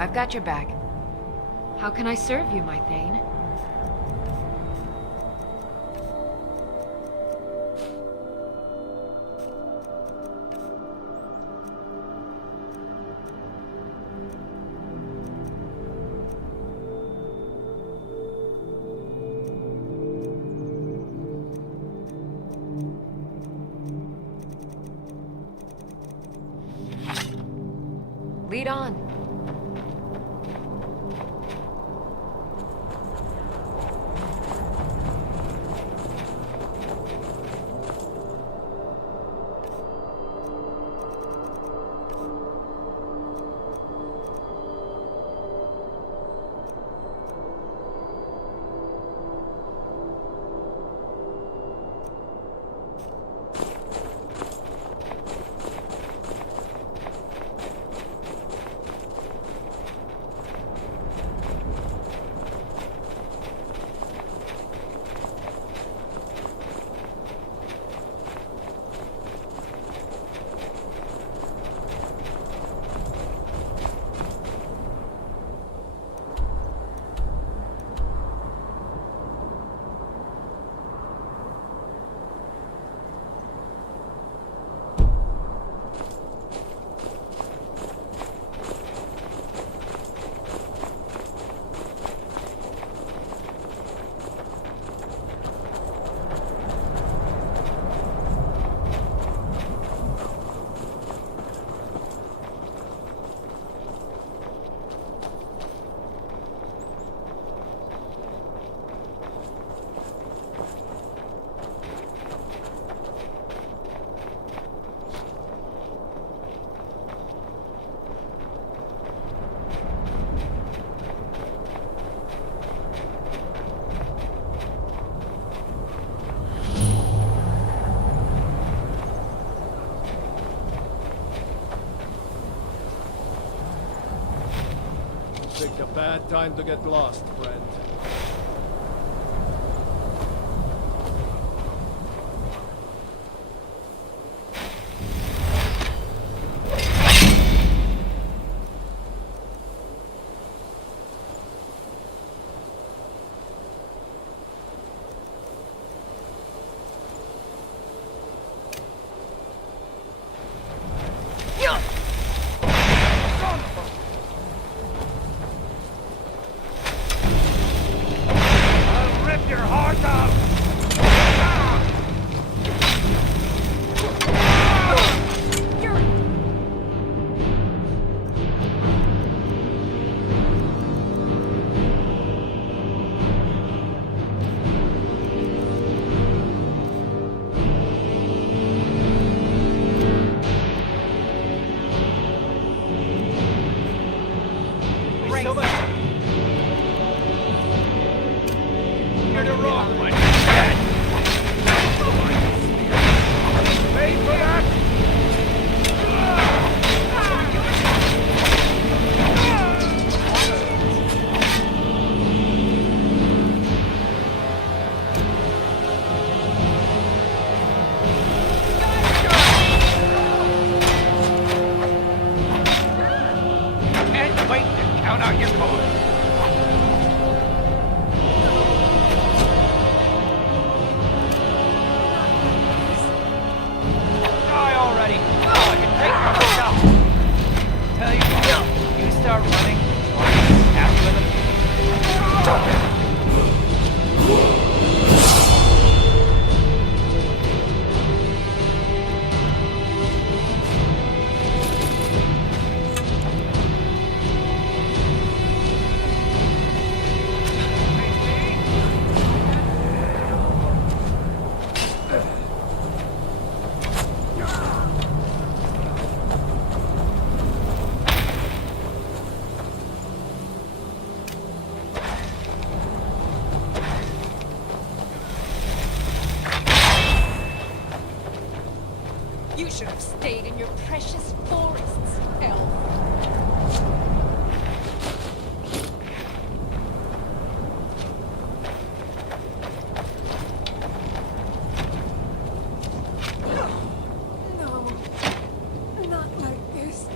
I've got your back. How can I serve you, my Thane? Lead on. Picked a bad time to get lost, friend. You're the wrong one. Pay for that? And wait to count out your coins. Tell you what, you start running, after them. You should have stayed in your precious forests, elf. No, not like this.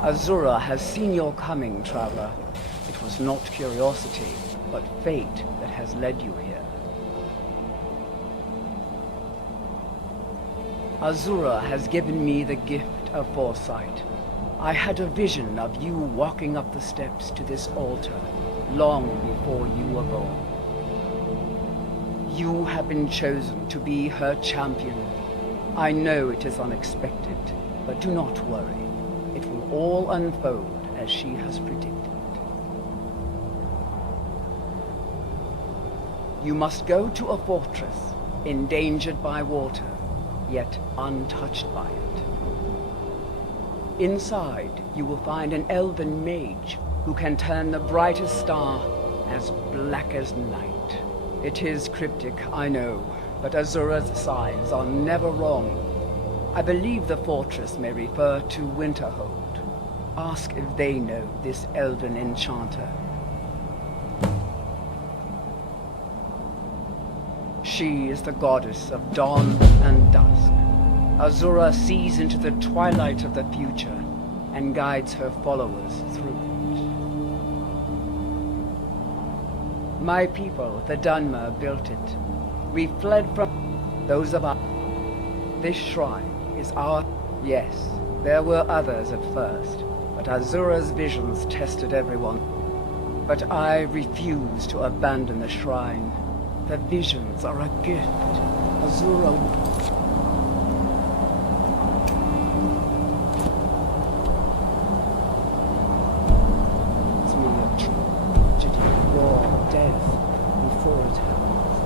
Azura has seen your coming, traveler. It was not curiosity, but fate that has led you here. Azura has given me the gift of foresight. I had a vision of you walking up the steps to this altar long before you were born. You have been chosen to be her champion. I know it is unexpected, but do not worry. It will all unfold as she has predicted. You must go to a fortress, endangered by water, yet untouched by it. Inside, you will find an elven mage who can turn the brightest star as black as night. It is cryptic, I know, but Azura's signs are never wrong. I believe the fortress may refer to Winterhold. Ask if they know this elven enchanter. She is the goddess of dawn and dusk. Azura sees into the twilight of the future and guides her followers through it. My people, the Dunmer, built it. We fled from those of us. This shrine is our... Yes, there were others at first, but Azura's visions tested everyone. But I refuse to abandon the shrine. The visions are a gift. Azura... It's me a tragedy, war, death. Before it happens,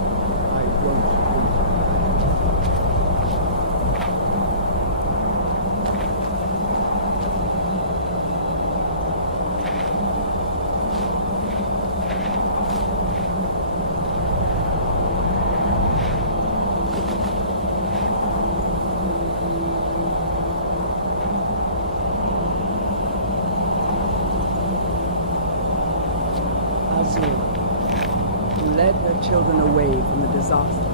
I won't leave. Azura, who led her children away from the disaster.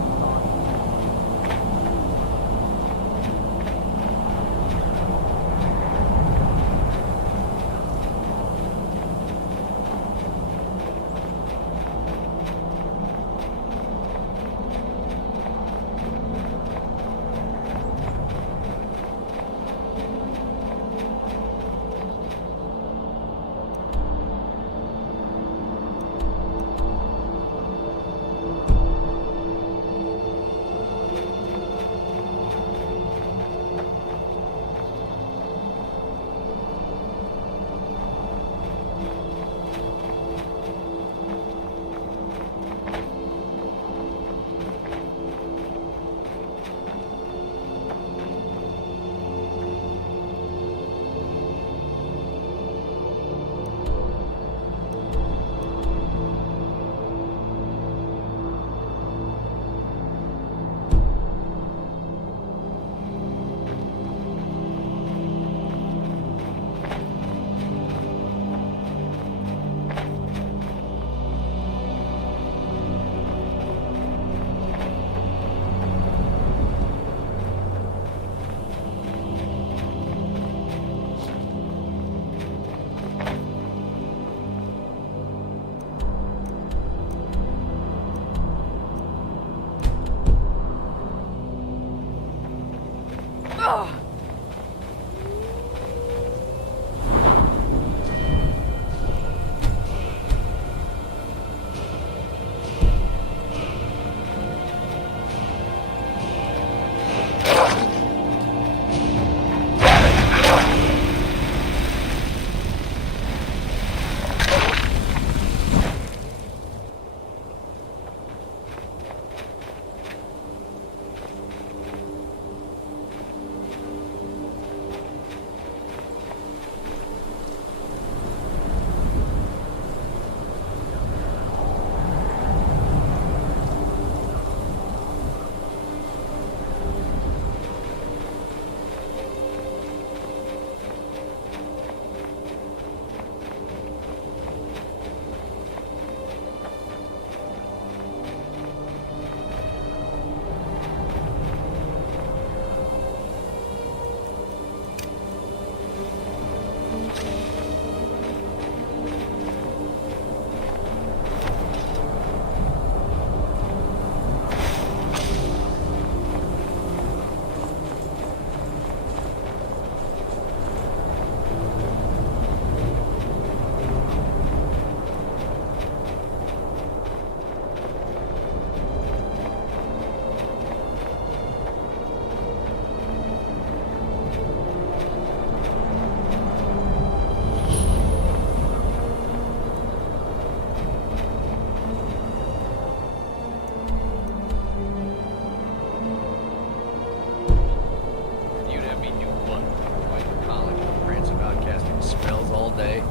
spells all day.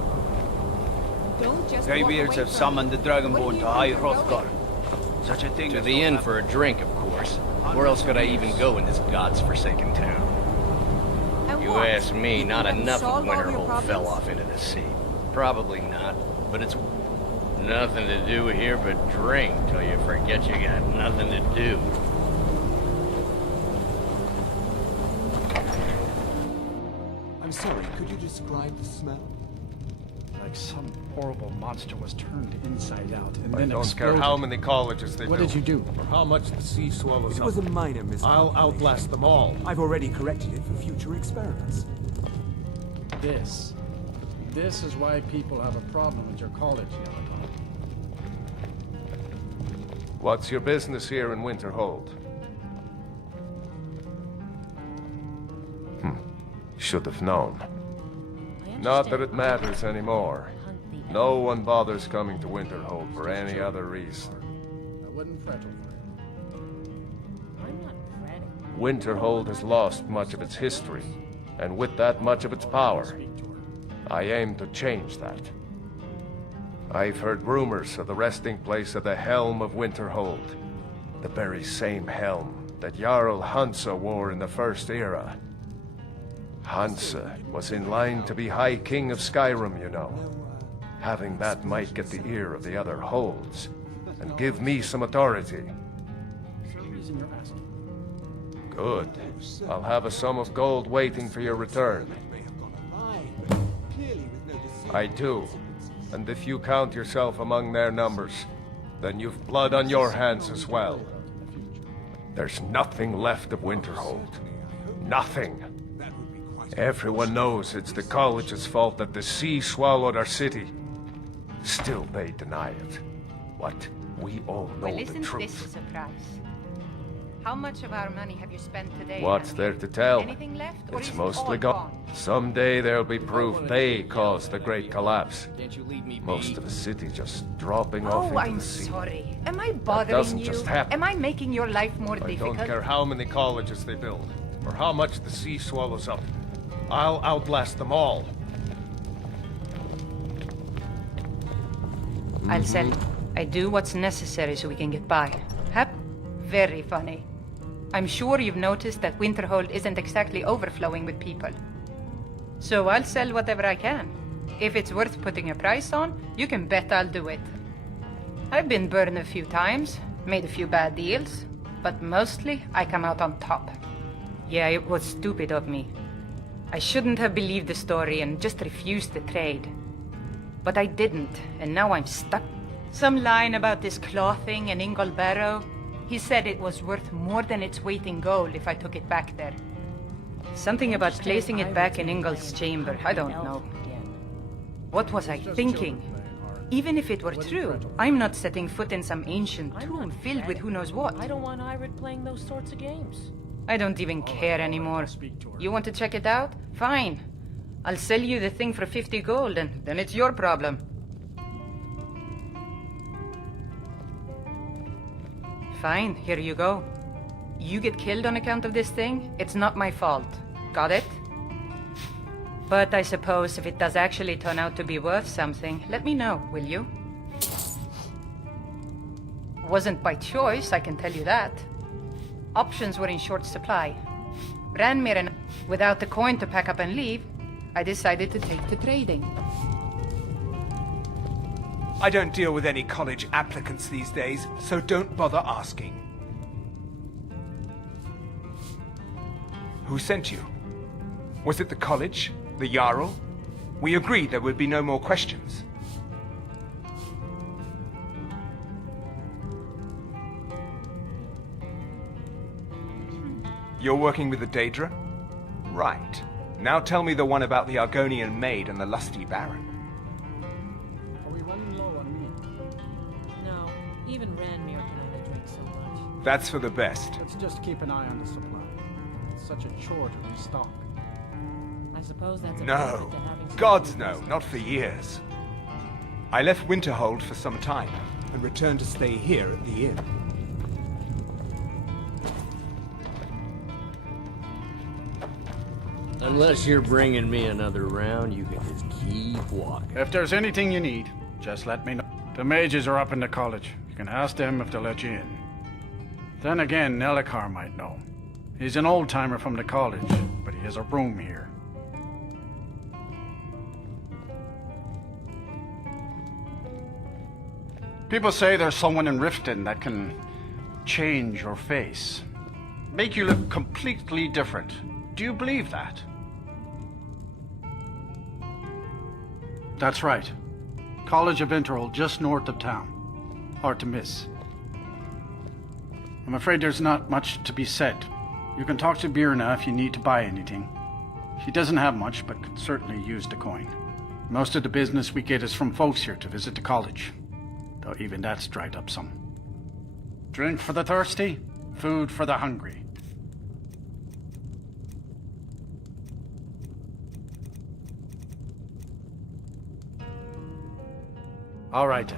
Don't just Greybeards have summoned the Dragonborn to High Hrothgar. Such a thing To as the will inn happen. for a drink, of course. Where else could I even go in this god's-forsaken town? You ask me, not enough of Winterhold fell off into the sea. Probably not, but it's nothing to do here but drink till you forget you got nothing to do. I'm sorry, could you describe the smell? Like some horrible monster was turned inside out and I then don't exploded. care how many colleges they What build, did you do? or how much the sea swallows It up. was a minor miscalculation. I'll outlast them all. I've already corrected it for future experiments. This. This is why people have a problem with your college, Yellowdog. What's your business here in Winterhold? Should have known. Not that it matters anymore. No one bothers coming to Winterhold for any other reason. I wouldn't fret over it. Winterhold has lost much of its history, and with that much of its power. Speak to her. I aim to change that. I've heard rumors of the resting place of the Helm of Winterhold. The very same helm that Jarl Hansa wore in the First Era. Hansa was in line to be High King of Skyrim, you know. Having that might get the ear of the other holds, and give me some authority. Is there a reason you're asking? Good. I'll have a sum of gold waiting for your return. I do. And if you count yourself among their numbers, then you've blood on your hands as well. There's nothing left of Winterhold. Nothing. Everyone knows it's the college's fault that the sea swallowed our city. Still they deny it. What? We all know Well, the isn't truth. this a surprise? How much of our money have you spent today? What's Andy? there to tell? Anything left, or It's is it mostly all gone. Someday there'll be proof they caused the great collapse. Can't you leave me Most be? of the city just dropping off Oh, into I'm the sea. sorry. Am I bothering doesn't you? just happen. Am I making your life more I difficult? don't care how many colleges they build, or how much the sea swallows up. I'll outlast them all. I'll sell. I do what's necessary so we can get by. Very funny. I'm sure you've noticed that Winterhold isn't exactly overflowing with people. So I'll sell whatever I can. If it's worth putting a price on, you can bet I'll do it. I've been burned a few times, made a few bad deals, but mostly I come out on top. Yeah, it was stupid of me. I shouldn't have believed the story and just refused the trade. But I didn't, and now I'm stuck. Some line about this clothing in Ingol Barrow. He said it was worth more than its weight in gold if I took it back there. Something about placing it back in Ingol's chamber, I don't know. What was I thinking? Even if it were true, I'm not setting foot in some ancient tomb filled with who knows what. I don't want Irid playing those sorts of games. I don't even care anymore. You want to check it out? Fine. I'll sell you the thing for 50 gold, and then it's your problem. Fine, here you go. You get killed on account of this thing, it's not my fault. Got it? But I suppose if it does actually turn out to be worth something, let me know, will you? Wasn't by choice, I can tell you that. Options were in short supply. Ranmir and without the coin to pack up and leave, I decided to take to trading. I don't deal with any college applicants these days, so don't bother asking. Who sent you? Was it the college? The Jarl? We agreed there would be no more questions. You're working with the Daedra? Right. Now tell me the one about the Argonian maid and the lusty baron. Are we running low on meat? No, even Ranmir can only drink so much. That's for the best. Let's just keep an eye on the supply. It's such a chore to restock. I suppose that's a No. benefit to having some Gods food no, reserve. not for years. I left Winterhold for some time and returned to stay here at the inn. Unless you're bringing me another round, you can just keep walking. If there's anything you need, just let me know. The mages are up in the college. You can ask them if they'll let you in. Then again, Nelikar might know. He's an old-timer from the college, but he has a room here. People say there's someone in Riften that can change your face. Make you look completely different. Do you believe that? That's right. College of Winterhold, just north of town. Hard to miss. I'm afraid there's not much to be said. You can talk to Birna if you need to buy anything. She doesn't have much, but could certainly use the coin. Most of the business we get is from folks here to visit the college. Though even that's dried up some. Drink for the thirsty, food for the hungry. All right then.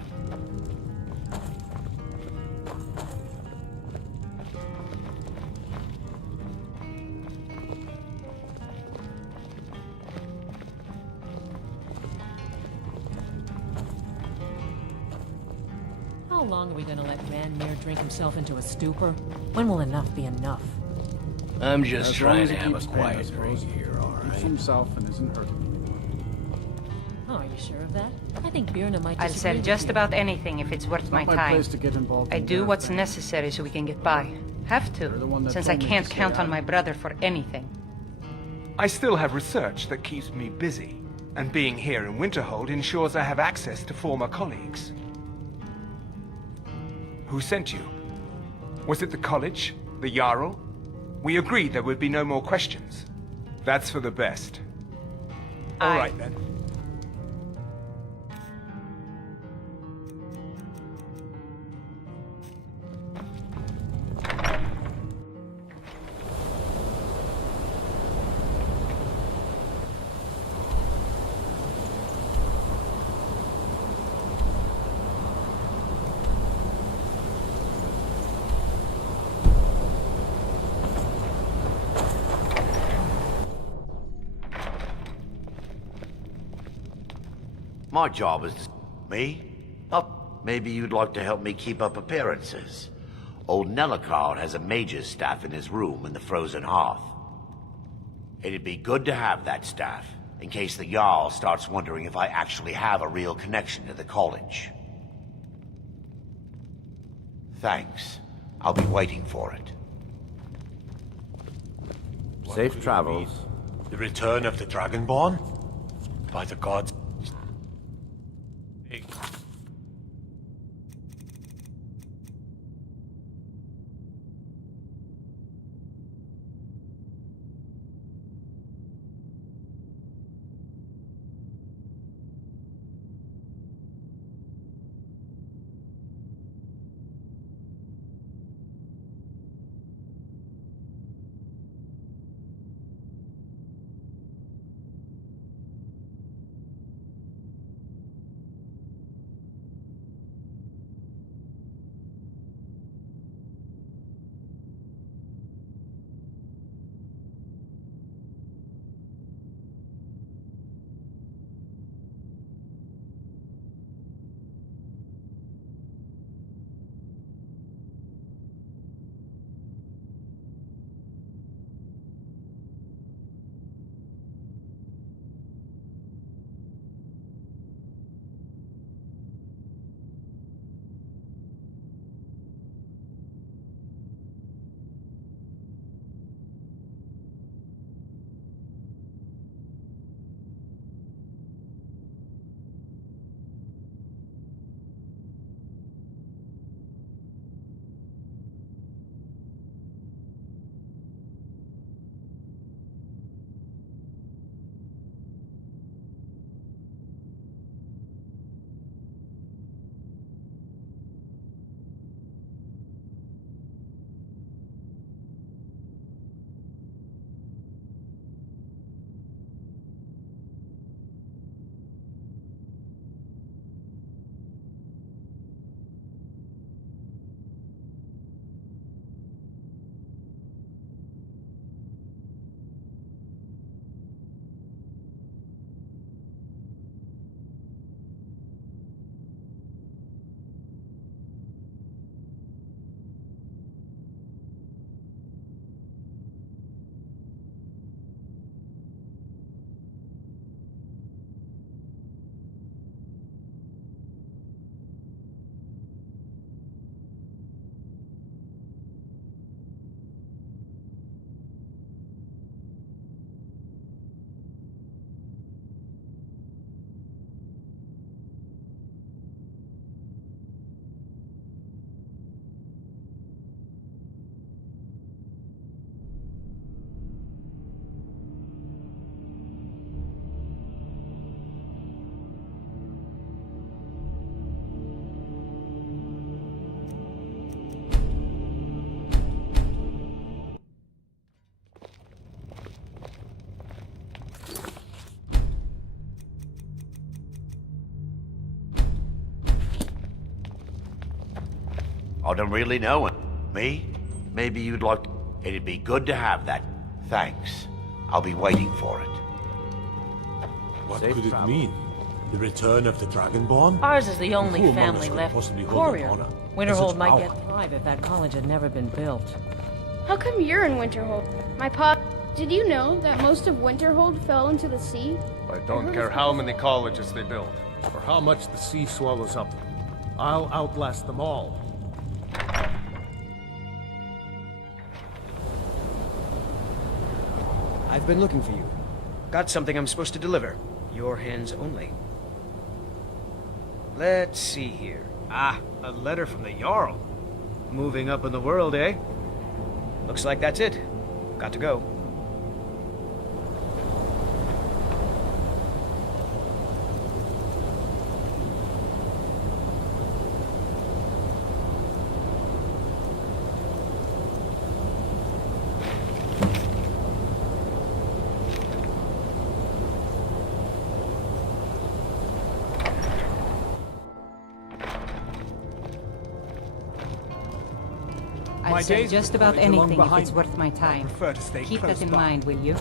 How long are we gonna let Ranmir drink himself into a stupor? When will enough be enough? I'm just As long trying as to he have a keeps paying quiet us, drink Rose. here, all Keeps right? himself and isn't hurting anyone. Oh, are you sure of that? I think Birna might I'll disagree sell with just you. about anything if it's worth It's my not my time. place to get involved I in do their what's affairs. necessary so we can get by. Have You're the one to, that since I told me can't to count stay on out. my brother for anything. I still have research that keeps me busy, and being here in Winterhold ensures I have access to former colleagues. Who sent you? Was it the college? The Jarl? We agreed there would be no more questions. That's for the best. All right then. My job is to... Me? Oh, maybe you'd like to help me keep up appearances. Old Nelikar has a mage's staff in his room in the frozen hearth. It'd be good to have that staff, in case the Jarl starts wondering if I actually have a real connection to the college. Thanks. I'll be waiting for it. Safe travels. The return of the Dragonborn? By the gods. I don't really know him. Me? Maybe you'd like... It'd be good to have that. Thanks. I'll be waiting for it. What could it mean? The return of the Dragonborn? Ours is the only Who among family us could left. possibly hold an Courier. honor? Winterhold Such might power. get thrive if that college had never been built. How come you're in Winterhold? My pop... Did you know that most of Winterhold fell into the sea? I don't care how many colleges they build, or how much the sea swallows up. I'll outlast them all. I've been looking for you. Got something I'm supposed to deliver. Your hands only. Let's see here. Ah, a letter from the Jarl. Moving up in the world, eh? Looks like that's it. Got to go. I'll say just about anything if it's worth my time. Prefer to stay Keep close that in by. mind, will you?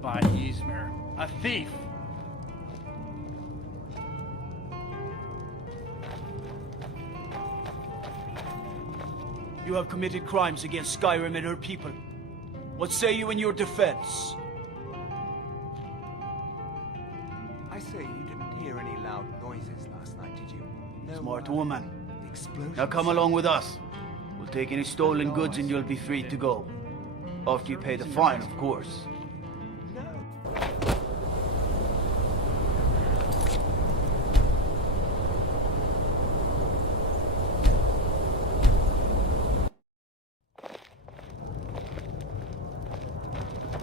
By Ysmir, a thief! You have committed crimes against Skyrim and her people. What say you in your defense? I say, you didn't hear any loud noises last night, did you? No, Smart woman. explosions. Now come along with us. We'll take any stolen goods and you'll be free to go. After you pay the fine, of course.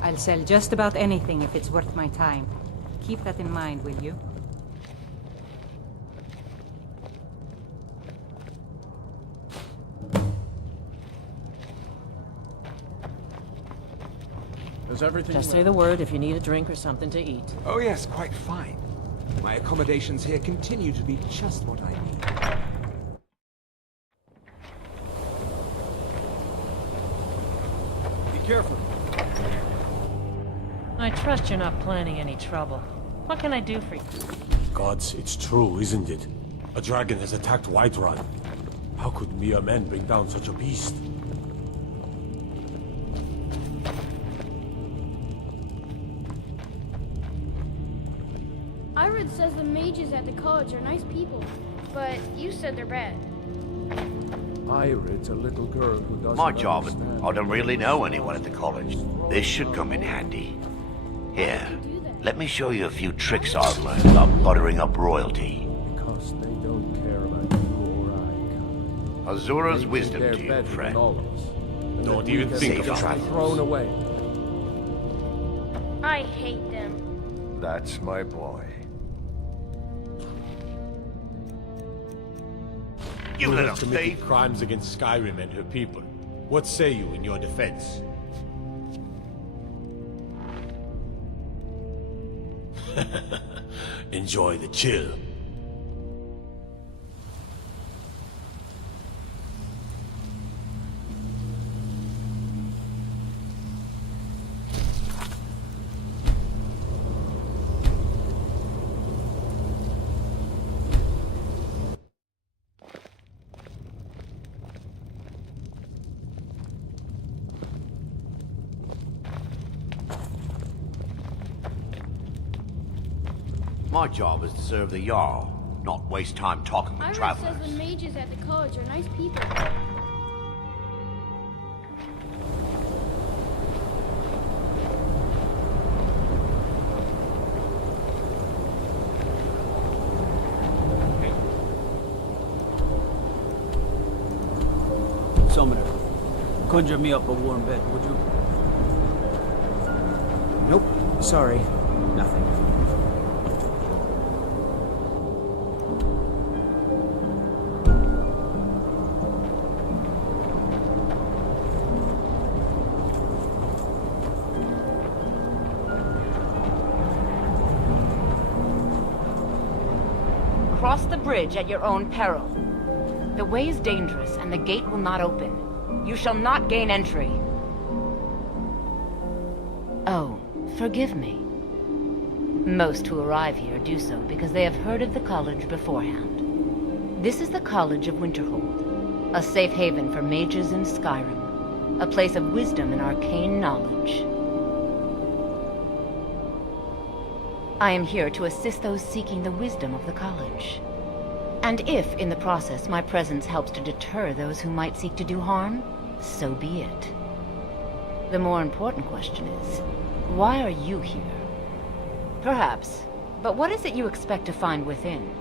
I'll sell just about anything if it's worth my time. Keep that in mind, will you? Is everything Just say the word if you need a drink or something to eat. Oh yes, quite fine. My accommodations here continue to be just what I need. Be careful. I trust you're not planning any trouble. What can I do for you? Gods, it's true, isn't it? A dragon has attacked Whiterun. How could mere men bring down such a beast? Irid says the mages at the college are nice people, but you said they're bad. Irid's a little girl who doesn't My job is... understand. I don't really know anyone at the college. This should come in handy. Here, let me show you a few tricks I've learned about buttering up royalty. Because they don't care about you or I. Azura's They wisdom think to they're you, better than friend. all of us. And Don't that we even can think just about be it. thrown away. I hate them. That's my boy. You Who little has committed thief! crimes against Skyrim and her people. What say you in your defense? Enjoy the chill. My job is to serve the Jarl, not waste time talking with Irid travelers. says the mages at the college are nice people. Summoner, conjure me up a warm bed, would you? Nope. Sorry. Nothing. bridge at your own peril. The way is dangerous, and the gate will not open. You shall not gain entry. Oh, forgive me. Most who arrive here do so because they have heard of the college beforehand. This is the College of Winterhold, a safe haven for mages in Skyrim, a place of wisdom and arcane knowledge. I am here to assist those seeking the wisdom of the college. And if, in the process, my presence helps to deter those who might seek to do harm, so be it. The more important question is, why are you here? Perhaps, but what is it you expect to find within?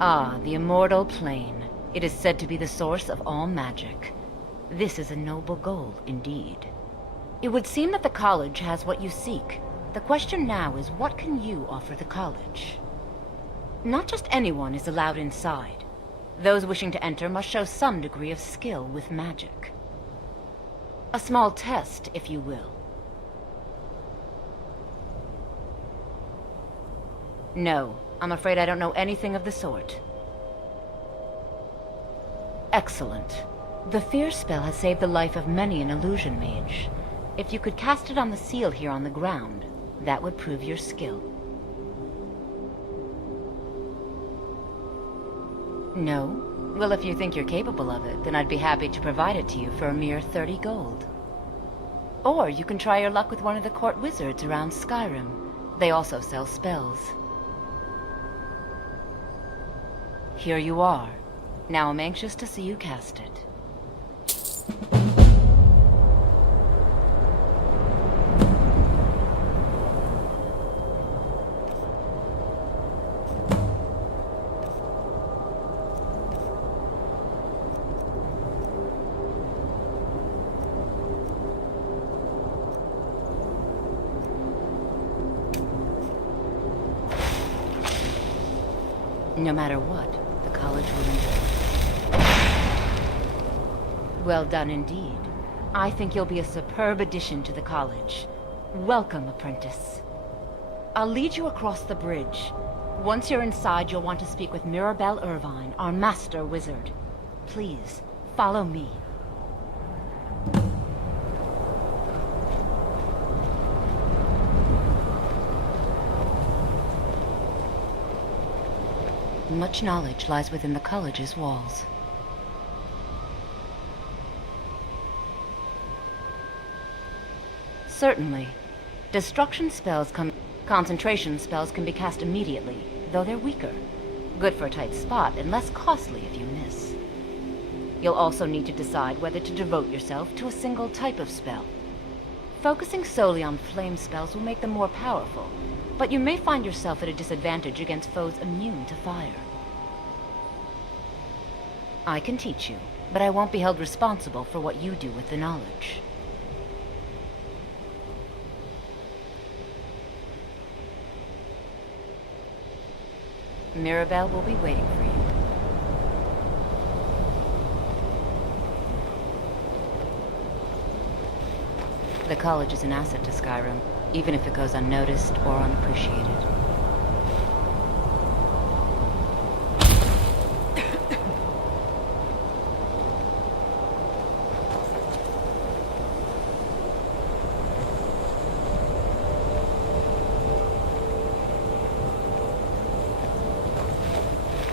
Ah, the immortal plane. It is said to be the source of all magic. This is a noble goal, indeed. It would seem that the college has what you seek. The question now is, what can you offer the college? Not just anyone is allowed inside. Those wishing to enter must show some degree of skill with magic. A small test, if you will. No, I'm afraid I don't know anything of the sort. Excellent. The fear spell has saved the life of many an illusion mage. If you could cast it on the seal here on the ground, that would prove your skill. No? Well, if you think you're capable of it, then I'd be happy to provide it to you for a mere 30 gold. Or you can try your luck with one of the court wizards around Skyrim. They also sell spells. Here you are. Now I'm anxious to see you cast it. No matter what, the college will endure. Well done indeed. I think you'll be a superb addition to the college. Welcome, apprentice. I'll lead you across the bridge. Once you're inside, you'll want to speak with Mirabelle Irvine, our master wizard. Please, follow me. Much knowledge lies within the college's walls. Certainly. Destruction spells concentration spells can be cast immediately, though they're weaker. Good for a tight spot and less costly if you miss. You'll also need to decide whether to devote yourself to a single type of spell. Focusing solely on flame spells will make them more powerful, but you may find yourself at a disadvantage against foes immune to fire. I can teach you, but I won't be held responsible for what you do with the knowledge. Mirabelle will be waiting for you. The college is an asset to Skyrim, even if it goes unnoticed or unappreciated.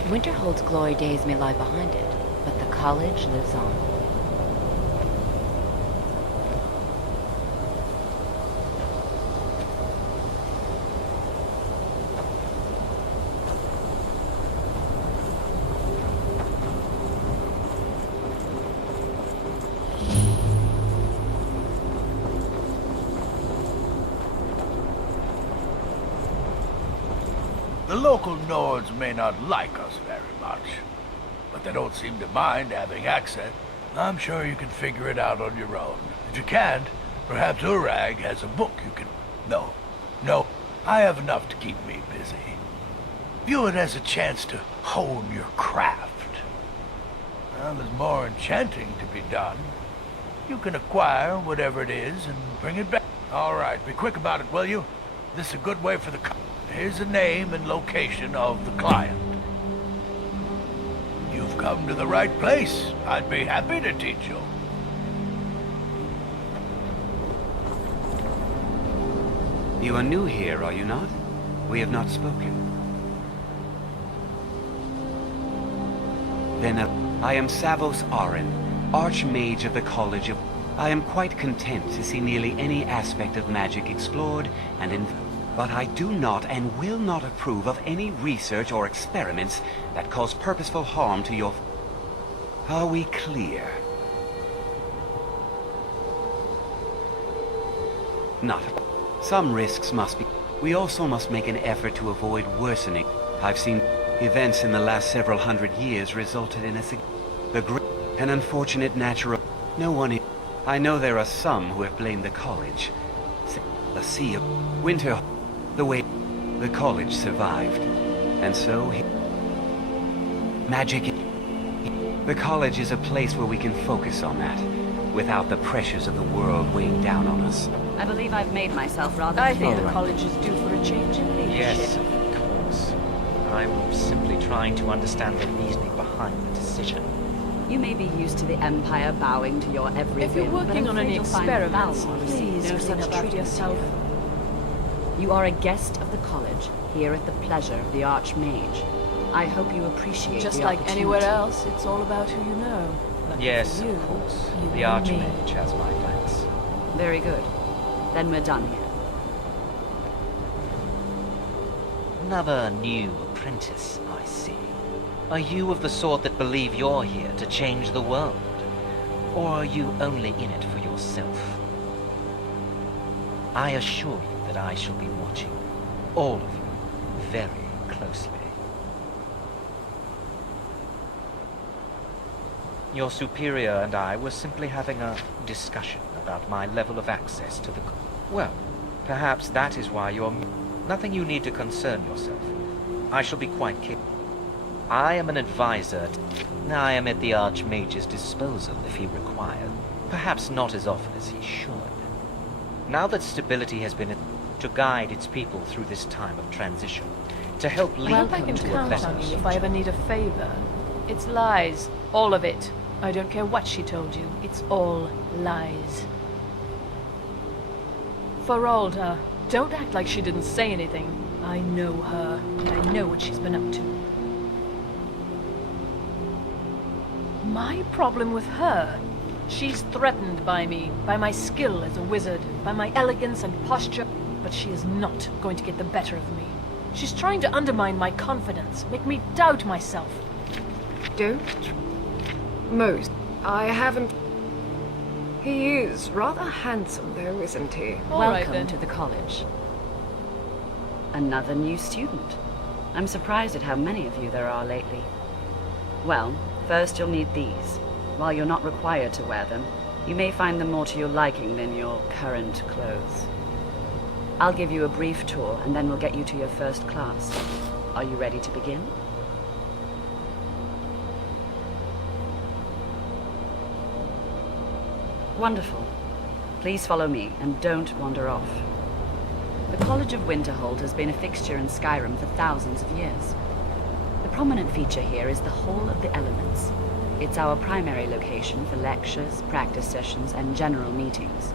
Winterhold's glory days may lie behind it, but the college lives on. The local Nords may not like us very much, but they don't seem to mind having access. I'm sure you can figure it out on your own. If you can't, perhaps Urag has a book you can... No, I have enough to keep me busy. View it as a chance to hone your craft. Well, there's more enchanting to be done. You can acquire whatever it is and bring it back. All right, be quick about it, will you? This is a good way for the... Here's the name and location of the client. You've come to the right place. I'd be happy to teach you. You are new here, are you not? We have not spoken. Then, I am Savos Arin, Archmage of the College of... I am quite content to see nearly any aspect of magic explored and in... But I do not and will not approve of any research or experiments that cause purposeful harm to your... Are we clear? Not. Some risks must be... We also must make an effort to avoid worsening. I've seen events in the last several hundred years resulted in an unfortunate natural... No one... I know there are some who have blamed the college. A sea of winter... The way the college survived. And so... Magic... The college is a place where we can focus on that, without the pressures of the world weighing down on us. I believe I've made myself rather I clear. think the college is due for a change in leadership. Yes, of course. I'm simply trying to understand the reasoning behind the decision. You may be used to the Empire bowing to your every If you're whim, but working I'm on any afraid you'll find that experiments, Val will receive please no clean such up after treatment yourself. here. You are a guest of the college, here at the pleasure of the Archmage. I hope you appreciate Just the like opportunity. anywhere else, it's all about who you know. Lucky Yes, for you, of course. you The and me. Archmage has my thanks. Very good. Then we're done here. Another new apprentice, I see. Are you of the sort that believe you're here to change the world? Or are you only in it for yourself? I assure you that I shall be watching all of you very closely. Your superior and I were simply having a discussion about my level of access to the... Well, perhaps that is why you're... Nothing you need to concern yourself. I shall be quite careful. I am an advisor. I am at the Archmage's disposal if he required. Perhaps not as often as he should. Now that stability has been to guide its people through this time of transition, to help lead Well, I them can to a count better on you future. if I ever need a favor. It's lies. All of it. I don't care what she told you. It's all lies. Feralda, don't act like she didn't say anything. I know her, and I know what she's been up to. My problem with her? She's threatened by me, by my skill as a wizard, by my elegance and posture, but she is not going to get the better of me. She's trying to undermine my confidence, make me doubt myself. Don't? Most. I haven't... He is rather handsome, though, isn't he? Welcome to the college. Another new student. I'm surprised at how many of you there are lately. Well, first you'll need these. While you're not required to wear them, you may find them more to your liking than your current clothes. I'll give you a brief tour, and then we'll get you to your first class. Are you ready to begin? Wonderful. Please follow me, and don't wander off. The College of Winterhold has been a fixture in Skyrim for thousands of years. The prominent feature here is the Hall of the Elements. It's our primary location for lectures, practice sessions, and general meetings.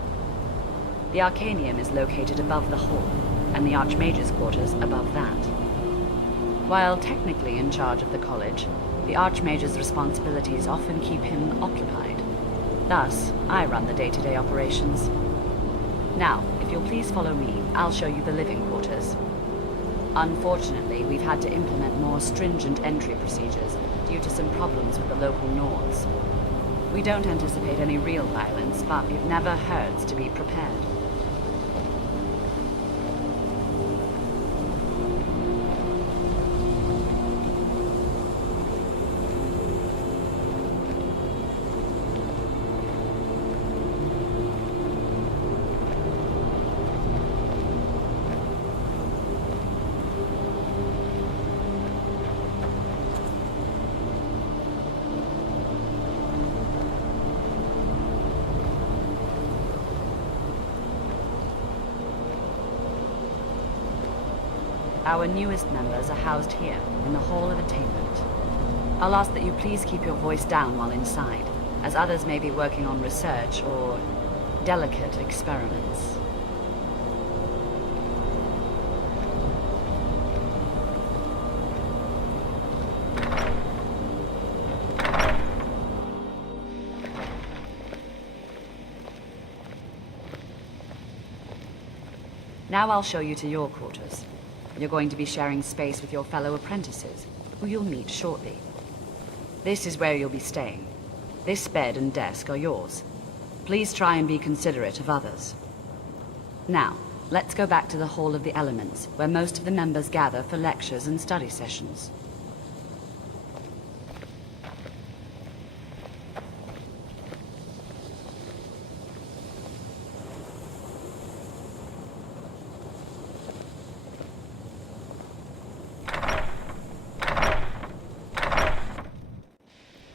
The Arcanium is located above the hall, and the Archmage's quarters above that. While technically in charge of the college, the Archmage's responsibilities often keep him occupied. Thus, I run the day-to-day operations. Now, if you'll please follow me, I'll show you the living quarters. Unfortunately, we've had to implement more stringent entry procedures due to some problems with the local Nords. We don't anticipate any real violence, but it never hurts to be prepared. Our newest members are housed here, in the Hall of Attainment. I'll ask that you please keep your voice down while inside, as others may be working on research or delicate experiments. Now I'll show you to your quarters. You're going to be sharing space with your fellow apprentices, who you'll meet shortly. This is where you'll be staying. This bed and desk are yours. Please try and be considerate of others. Now, let's go back to the Hall of the Elements, where most of the members gather for lectures and study sessions.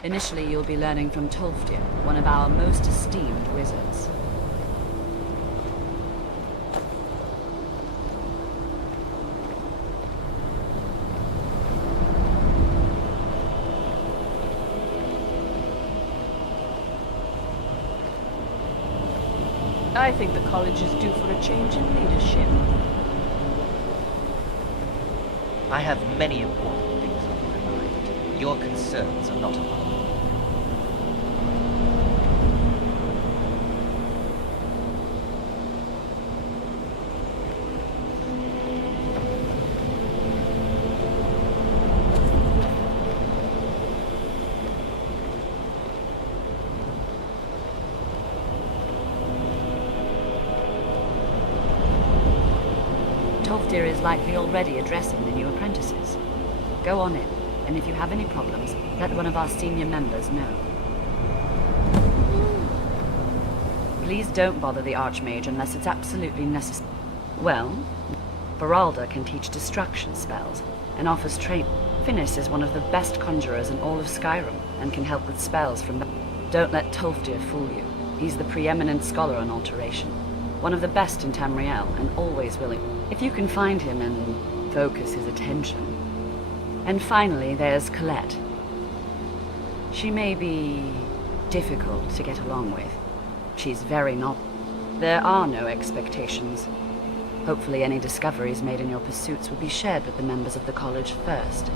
Initially, you'll be learning from Tolfdir, one of our most esteemed wizards. I think the college is due for a change in leadership. I have many important things on my mind. Your concerns are not among them. Tolfdir is likely already addressing the new apprentices. Go on in, and if you have any problems, let one of our senior members know. Please don't bother the Archmage unless it's absolutely necessary. Well, Baralda can teach destruction spells, and offers training. Finis is one of the best conjurers in all of Skyrim, and can help with spells from... Don't let Tolfdir fool you. He's the preeminent scholar on alteration. One of the best in Tamriel, and always willing. If you can find him and focus his attention. And finally, there's Colette. She may be difficult to get along with. She's very novel. There are no expectations. Hopefully any discoveries made in your pursuits will be shared with the members of the college first.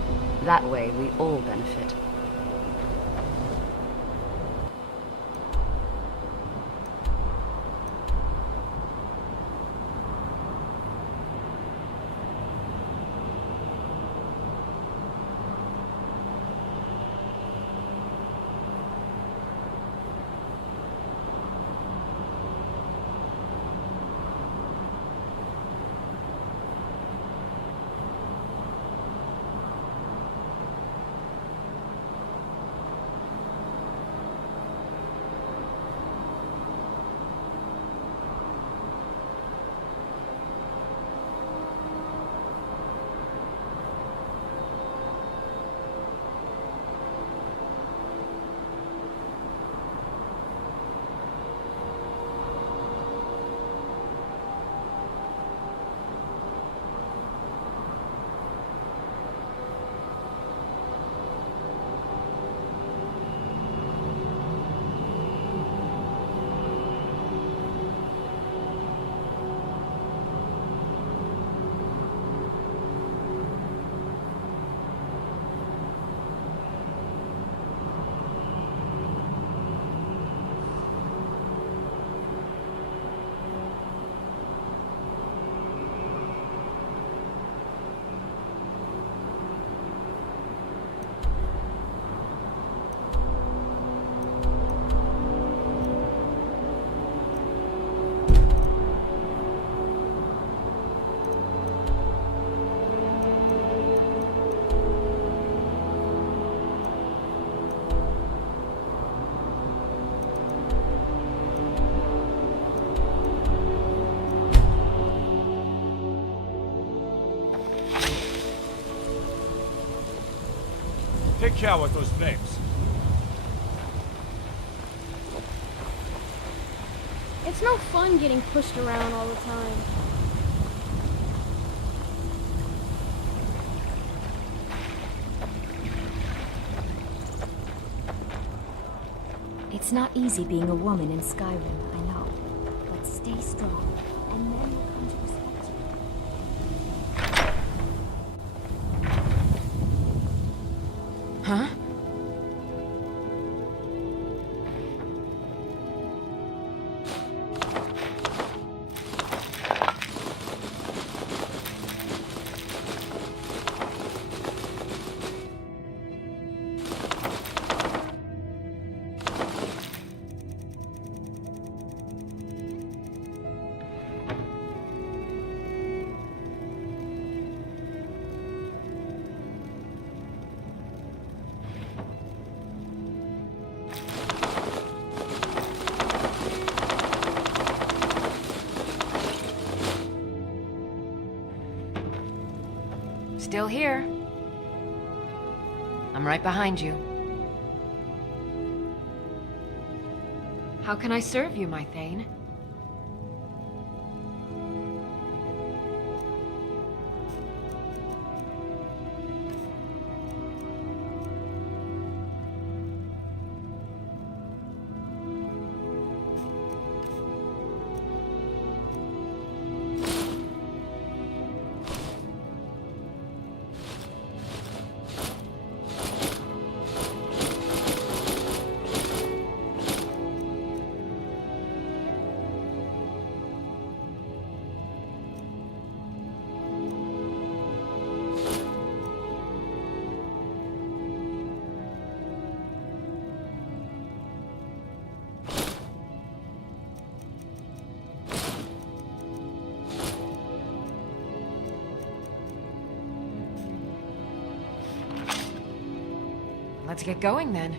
That way, we all benefit. Take care with those flames. It's no fun getting pushed around all the time. It's not easy being a woman in Skyrim, I know. But stay strong, and men will come to respect you. Huh? Still here. I'm right behind you. How can I serve you, my Thane? Let's get going then.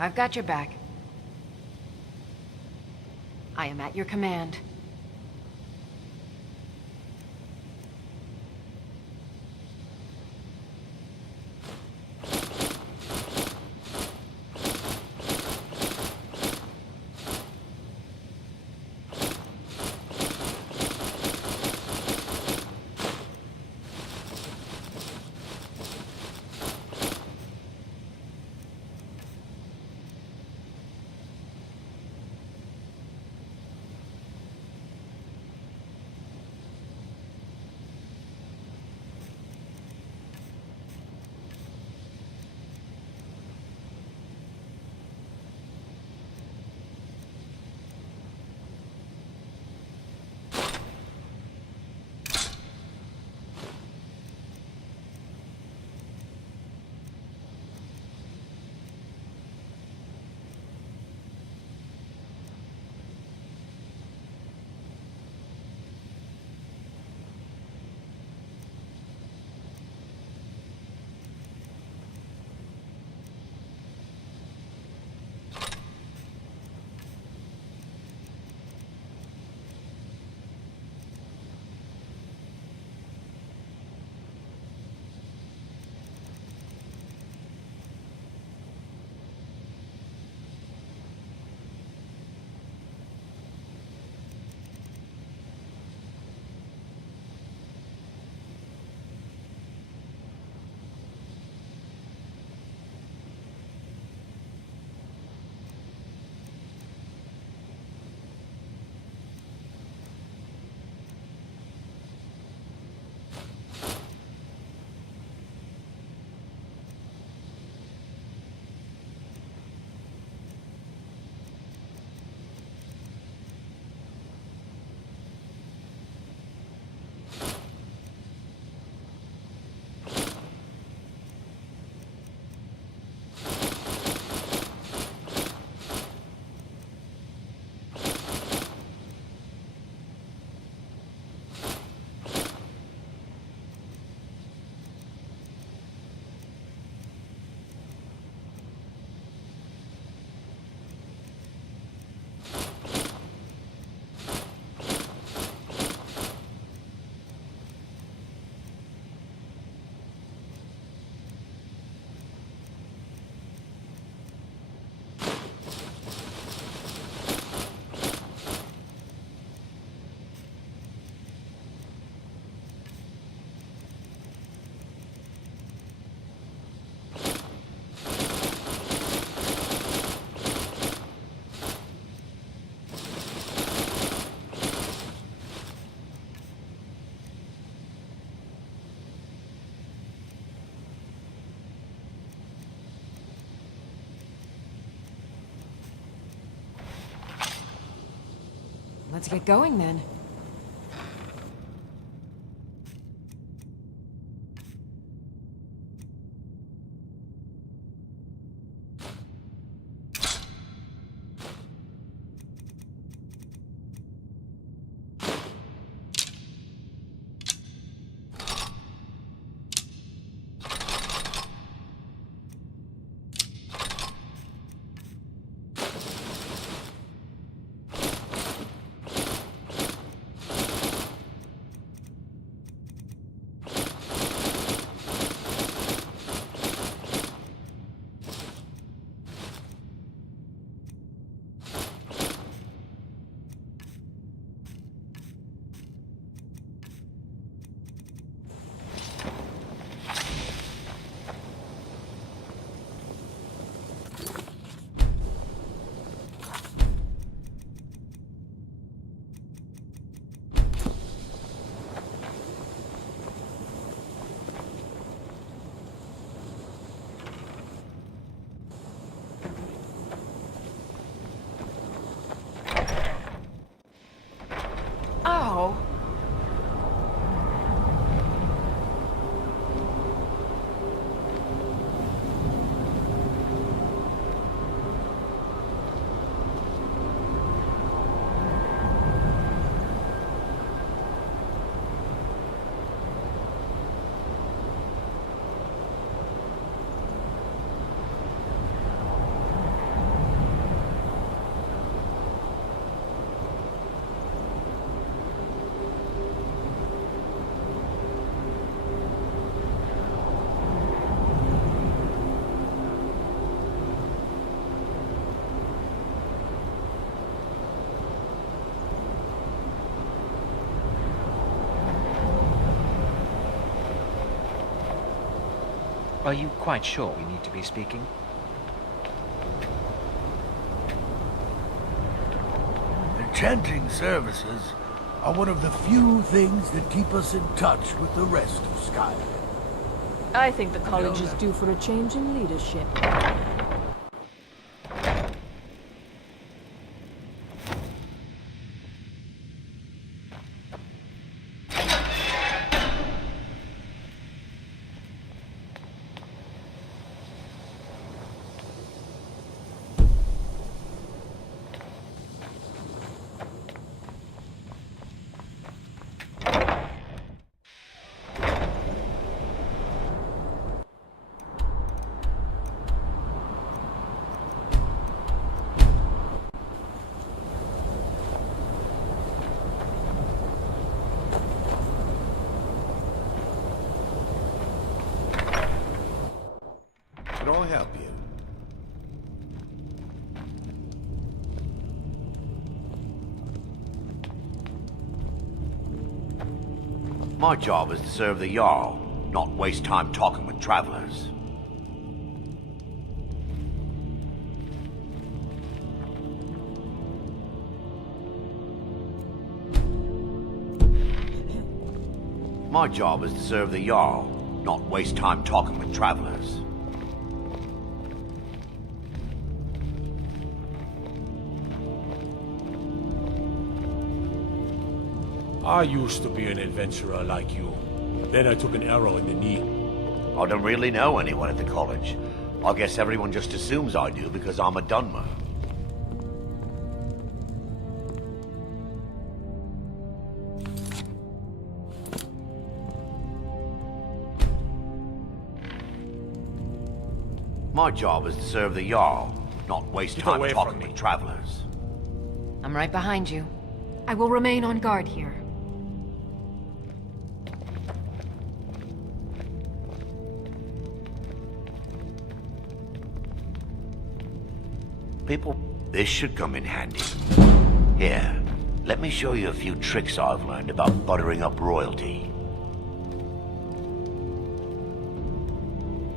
I've got your back. I am at your command. Let's get going then. Ow! Are you quite sure we need to be speaking? Enchanting services are one of the few things that keep us in touch with the rest of Skyrim. I think the college is due for a change in leadership. Can I help you? My job is to serve the Jarl, not waste time talking with travelers. My job is to serve the Jarl, not waste time talking with travelers. I used to be an adventurer like you. Then I took an arrow in the knee. I don't really know anyone at the college. I guess everyone just assumes I do because I'm a Dunmer. My job is to serve the Jarl, not waste time talking with travelers. I'm right behind you. I will remain on guard here. People, this should come in handy. Here, let me show you a few tricks I've learned about buttering up royalty.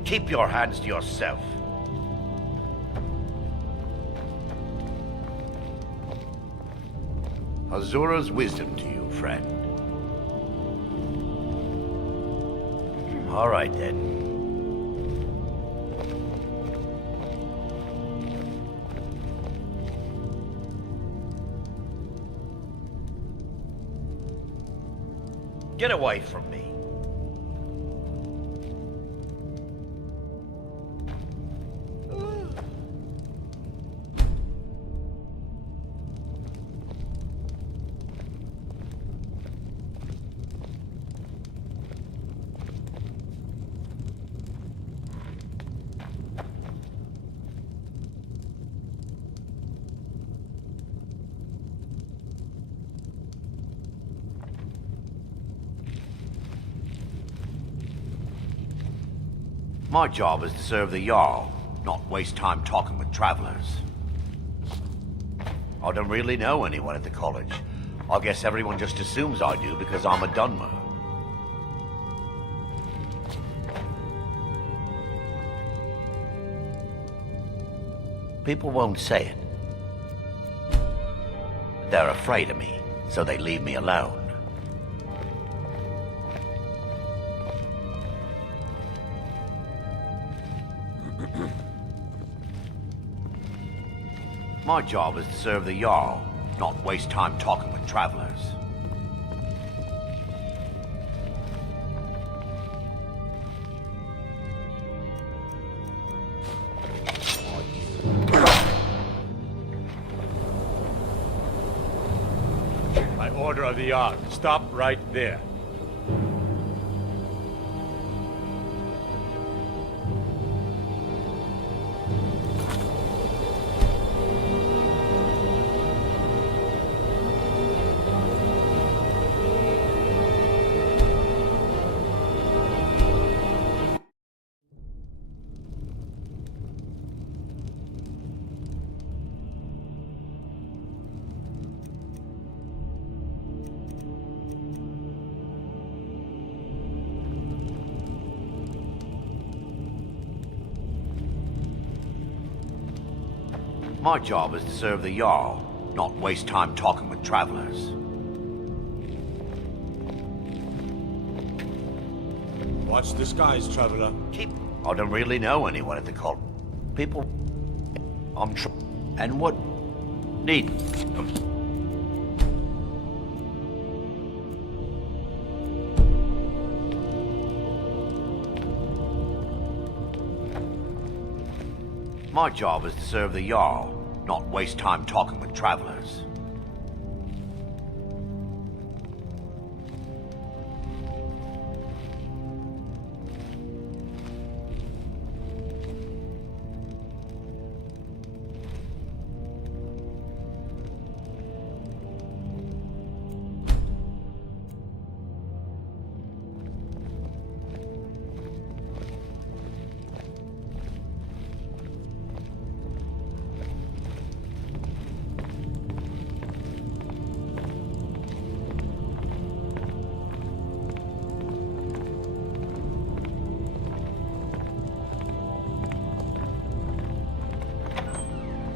Keep your hands to yourself. Azura's wisdom to you, friend. All right, then. Get away from me. My job is to serve the Jarl, not waste time talking with travelers. I don't really know anyone at the college. I guess everyone just assumes I do because I'm a Dunmer. People won't say it. They're afraid of me, so they leave me alone. My job is to serve the Jarl, not waste time talking with travelers. By order of the Jarl, stop right there. My job is to serve the Jarl, not waste time talking with travelers. Watch the skies, traveler. I don't really know anyone at the college. People... And what... Need... My job is to serve the Jarl, not waste time talking with travelers.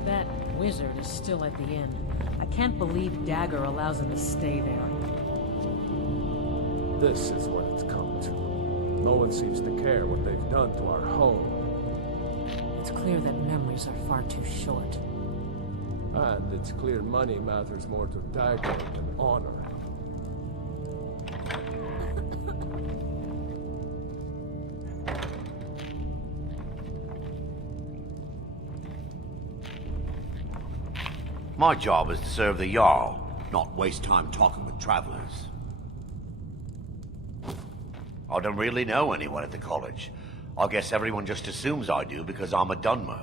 That wizard is still at the inn. I can't believe Dagger allows him to stay there. This is what it's come to. No one seems to care what they've done to our home. It's clear that memories are far too short. And it's clear money matters more to Dagger than honor. My job is to serve the Jarl, not waste time talking with travelers. I don't really know anyone at the college. I guess everyone just assumes I do because I'm a Dunmer.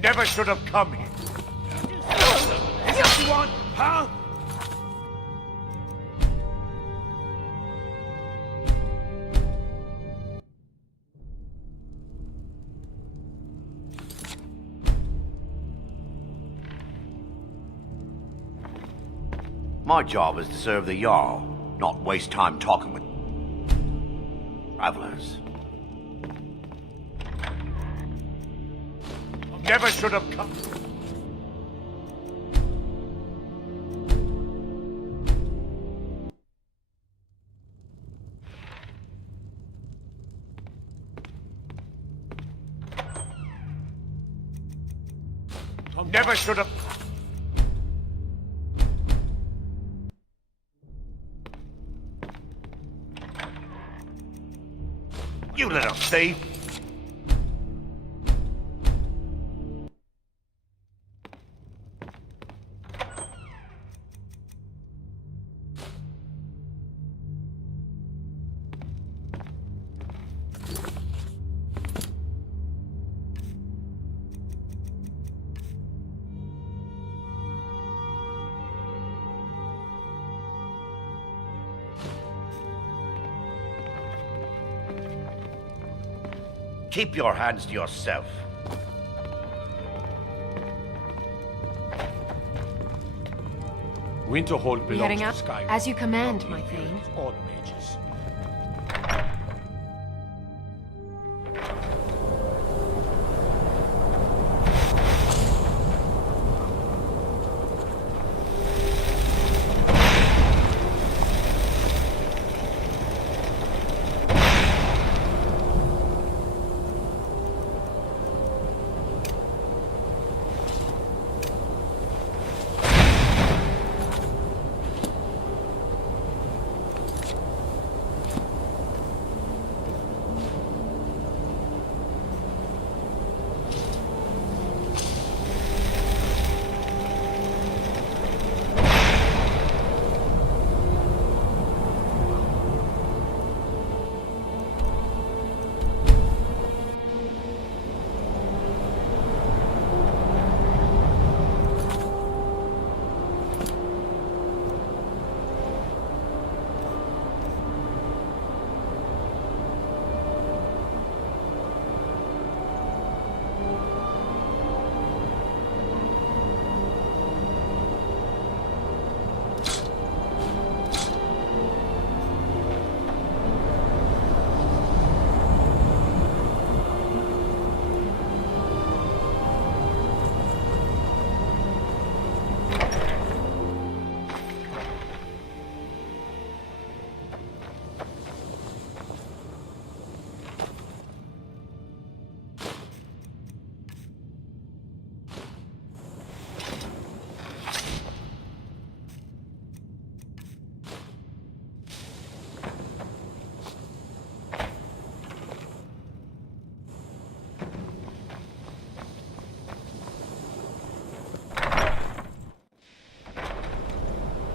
Never should have come here. What you want, huh? My job is to serve the Jarl, not waste time talking with travelers. Never should have come. Never should have... You little thief! Keep your hands to yourself. Winterhold We belongs heading to out? Skyrim. As you command, my thane. All mages.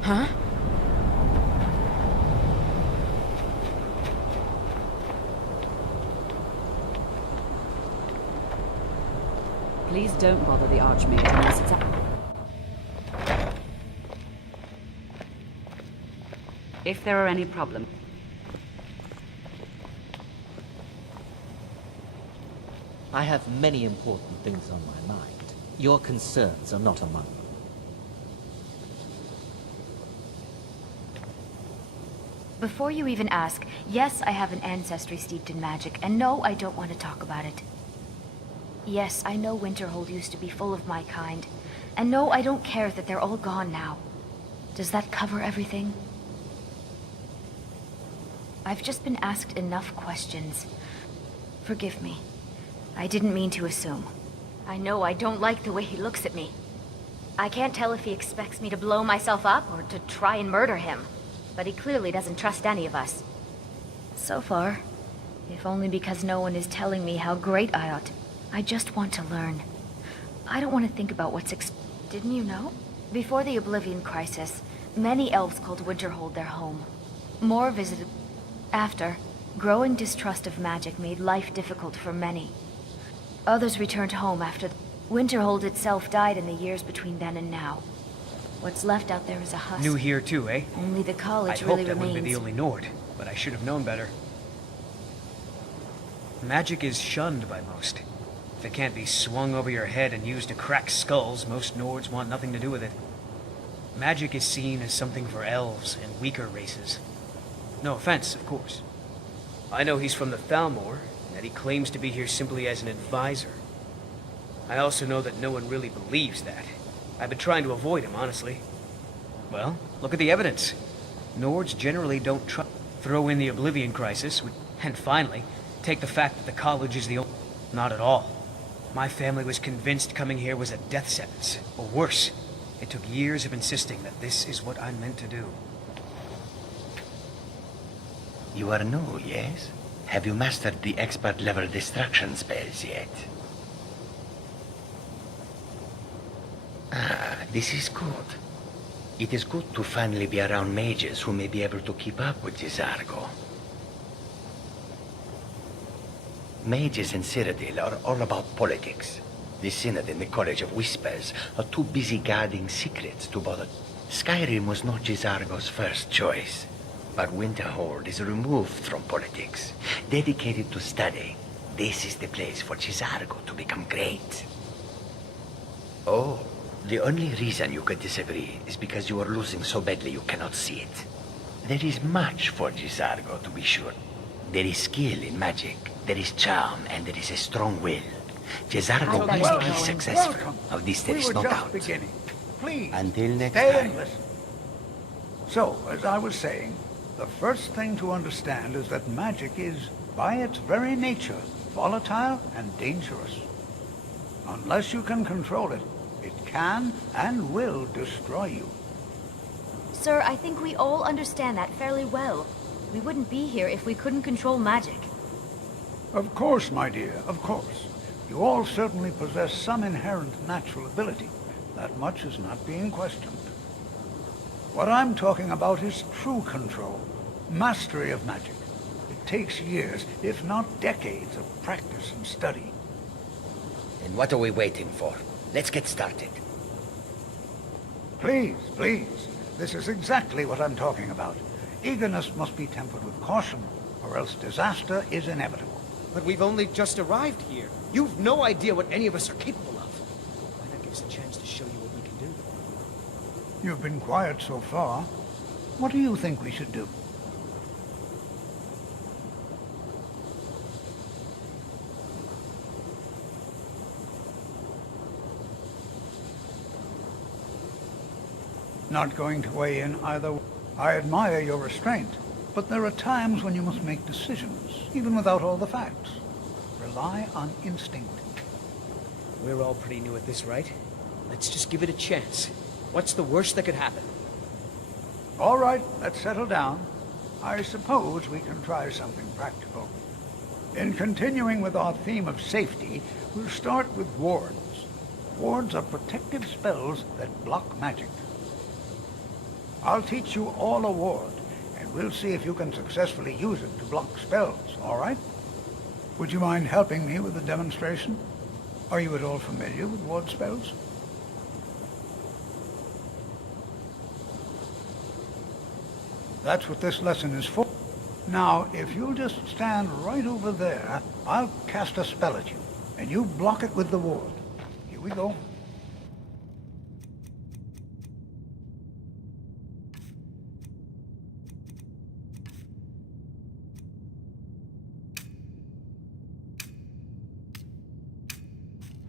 Huh? Please don't bother the Archmage unless it's... If there are any problems... I have many important things on my mind. Your concerns are not among them. Before you even ask, yes, I have an ancestry steeped in magic, and no, I don't want to talk about it. Yes, I know Winterhold used to be full of my kind, and no, I don't care that they're all gone now. Does that cover everything? I've just been asked enough questions. Forgive me. I didn't mean to assume. I know I don't like the way he looks at me. I can't tell if he expects me to blow myself up or to try and murder him. But he clearly doesn't trust any of us. So far. If only because no one is telling me how great I ought to. I just want to learn. I don't want to think about what's Didn't you know? Before the Oblivion Crisis, many elves called Winterhold their home. More visited. After, growing distrust of magic made life difficult for many. Others returned home after. Winterhold itself died in the years between then and now. What's left out there is a husk. New here too, eh? Only the college I'd really hoped I wouldn't be remains. the only Nord, but I should have known better. Magic is shunned by most. If it can't be swung over your head and used to crack skulls, most Nords want nothing to do with it. Magic is seen as something for elves and weaker races. No offense, of course. I know he's from the Thalmor, and that he claims to be here simply as an advisor. I also know that no one really believes that. I've been trying to avoid him, honestly. Well, look at the evidence. Nords generally don't try. Throw in the Oblivion Crisis, and finally, take the fact that the college is the only... Not at all. My family was convinced coming here was a death sentence, or worse. It took years of insisting that this is what I'm meant to do. You are new, yes? Have you mastered the expert-level distraction spells yet? Ah, this is good. It is good to finally be around mages who may be able to keep up with Gisargo. Mages in Cyrodiil are all about politics. The Synod and the College of Whispers are too busy guarding secrets to bother. Skyrim was not Gisargo's first choice, but Winterhold is removed from politics, dedicated to study. This is the place for Gisargo to become great. Oh, the only reason you could disagree is because you are losing so badly you cannot see it. There is much for Gisargo, to be sure. There is skill in magic, there is charm, and there is a strong will. Gisargo will be successful. Of this there is no doubt. Beginning. Please, until next stay time. and listen. So, as I was saying, the first thing to understand is that magic is, by its very nature, volatile and dangerous. Unless you can control it, it can and will destroy you. Sir, I think we all understand that fairly well. We wouldn't be here if we couldn't control magic. Of course, my dear, of course. You all certainly possess some inherent natural ability. That much is not being questioned. What I'm talking about is true control, mastery of magic. It takes years, if not decades, of practice and study. And what are we waiting for? Let's get started. Please, please. This is exactly what I'm talking about. Eagerness must be tempered with caution, or else disaster is inevitable. But we've only just arrived here. You've no idea what any of us are capable of. Why not give us a chance to show you what we can do? You've been quiet so far. What do you think we should do? Not going to weigh in either. I admire your restraint, but there are times when you must make decisions, even without all the facts. Rely on instinct. We're all pretty new at this, right? Let's just give it a chance. What's the worst that could happen? All right, let's settle down. I suppose we can try something practical. In continuing with our theme of safety, we'll start with wards. Wards are protective spells that block magic. I'll teach you all a ward, and we'll see if you can successfully use it to block spells, all right? Would you mind helping me with the demonstration? Are you at all familiar with ward spells? That's what this lesson is for. Now, if you'll just stand right over there, I'll cast a spell at you, and you block it with the ward. Here we go.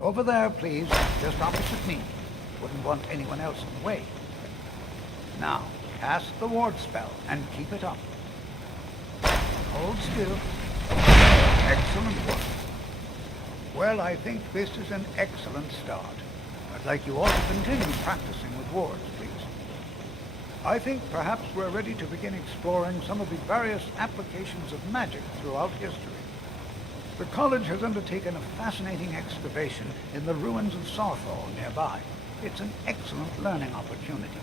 Over there, please, just opposite me. Wouldn't want anyone else in the way. Now, cast the ward spell and keep it up. Hold still. Excellent work. Well, I think this is an excellent start. I'd like you all to continue practicing with wards, please. I think perhaps we're ready to begin exploring some of the various applications of magic throughout history. The college has undertaken a fascinating excavation in the ruins of Sarthal nearby. It's an excellent learning opportunity.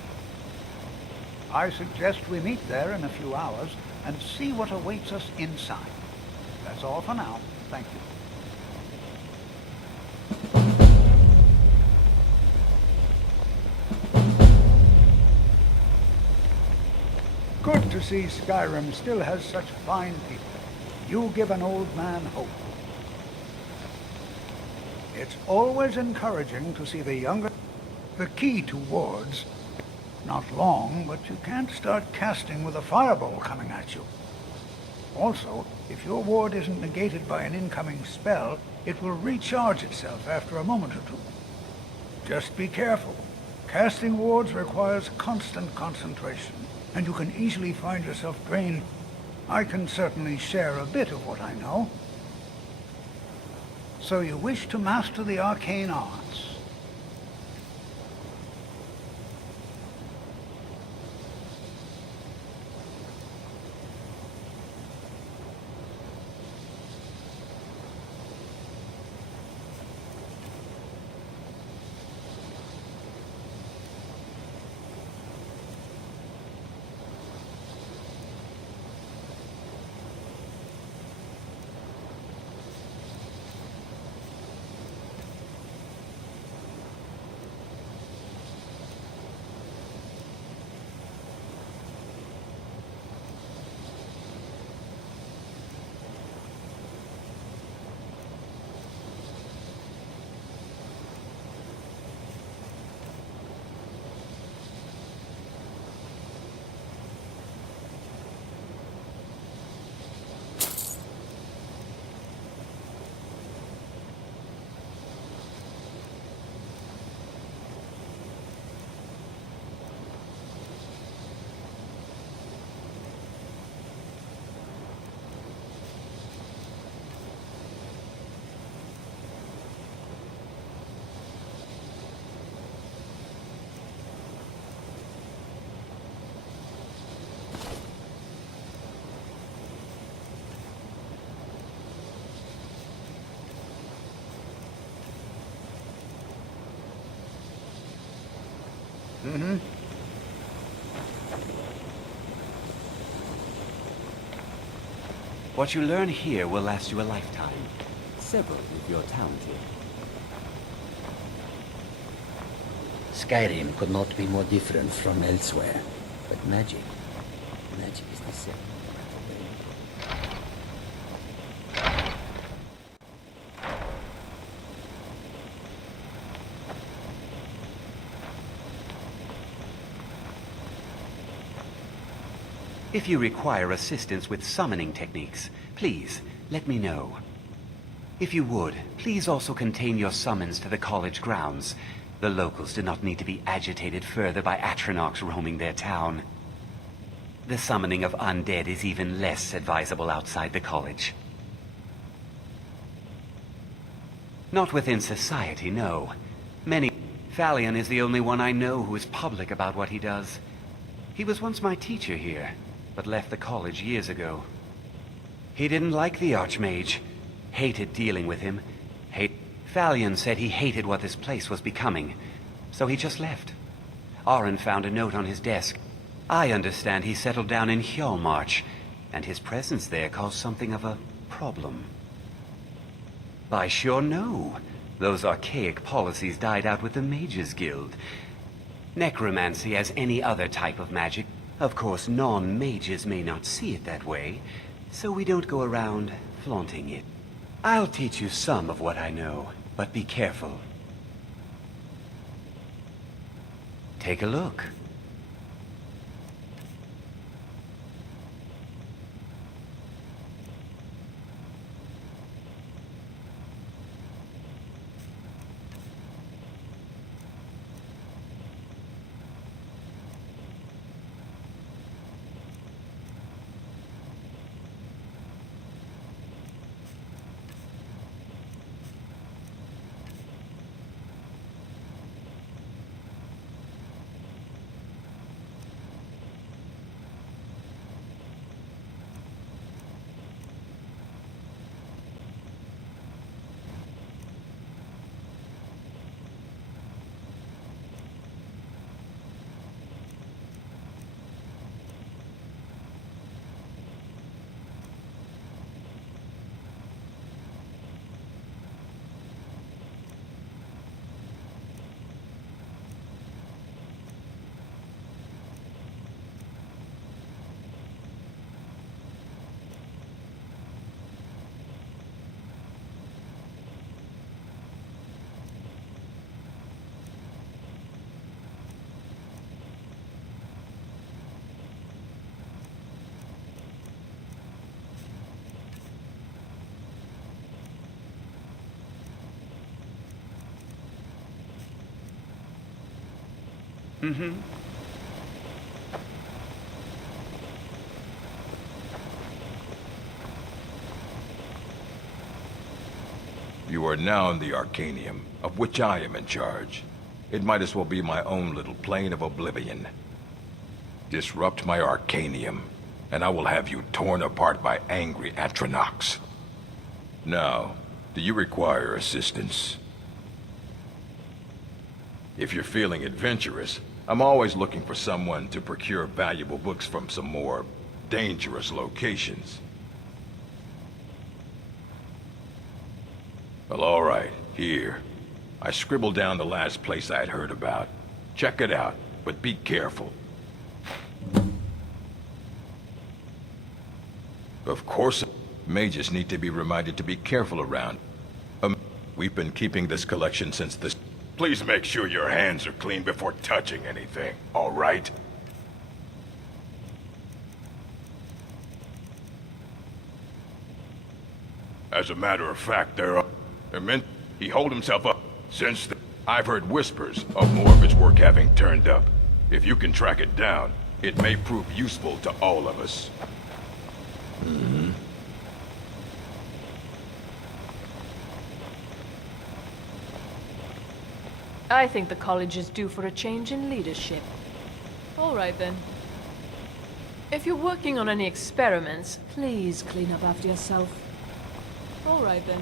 I suggest we meet there in a few hours and see what awaits us inside. That's all for now. Thank you. Good to see Skyrim still has such fine people. You give an old man hope. It's always encouraging to see the younger. The key to wards, not long, but you can't start casting with a fireball coming at you. Also, if your ward isn't negated by an incoming spell, it will recharge itself after a moment or two. Just be careful. Casting wards requires constant concentration, and you can easily find yourself drained. I can certainly share a bit of what I know. So you wish to master the arcane arts? Mm-hmm. What you learn here will last you a lifetime. Several if you're talented. Skyrim could not be more different from elsewhere. But magic is the same. If you require assistance with summoning techniques, please let me know. If you would, please also contain your summons to the college grounds. The locals do not need to be agitated further by Atronachs roaming their town. The summoning of undead is even less advisable outside the college. Not within society, no. Thalion is the only one I know who is public about what he does. He was once my teacher here, but left the college years ago. He didn't like the Archmage. Hated dealing with him. Thalion said he hated what this place was becoming, so he just left. Arin found a note on his desk. I understand he settled down in Hjalmarch, and his presence there caused something of a problem. I sure know. Those archaic policies died out with the Mages Guild. Necromancy, as any other type of magic, of course non-mages may not see it that way, so we don't go around flaunting it. I'll teach you some of what I know, but be careful. Take a look. Mm-hmm. You are now in the Arcanium, of which I am in charge. It might as well be my own little plane of oblivion. Disrupt my Arcanium, and I will have you torn apart by angry Atronachs. Now, do you require assistance? If you're feeling adventurous, I'm always looking for someone to procure valuable books from some more dangerous locations. Well, all right, here. I scribbled down the last place I'd heard about. Check it out, but be careful. Of course, mages need to be reminded to be careful around. We've been keeping this collection since this... Please make sure your hands are clean before touching anything, all right? As a matter of fact, he holed himself up. I've heard whispers of more of his work having turned up. If you can track it down, it may prove useful to all of us. Mm-hmm. I think the college is due for a change in leadership. All right, then. If you're working on any experiments, please clean up after yourself. All right, then.